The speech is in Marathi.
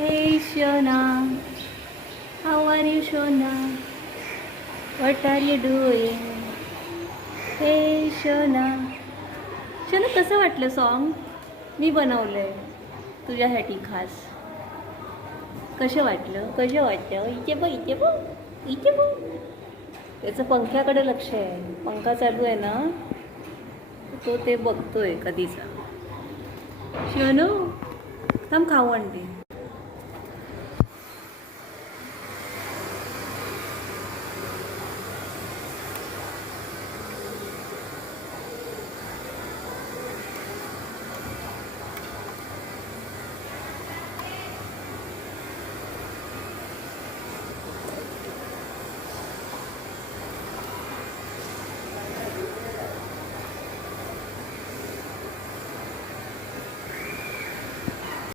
Hey Shona, how are you Shona? What are you doing? Hey Shona. शोना कसं वाटलं सॉन्ग? मी बनवलंय तुझ्यासाठी खास. कसं वाटलं? इथे बघ इथे बघ इथे बघ. त्याचं पंख्याकडे लक्ष आहे. पंखा चालू आहे ना, तो ते बघतोय कधीचा. शोनू थांब खाऊ आणते.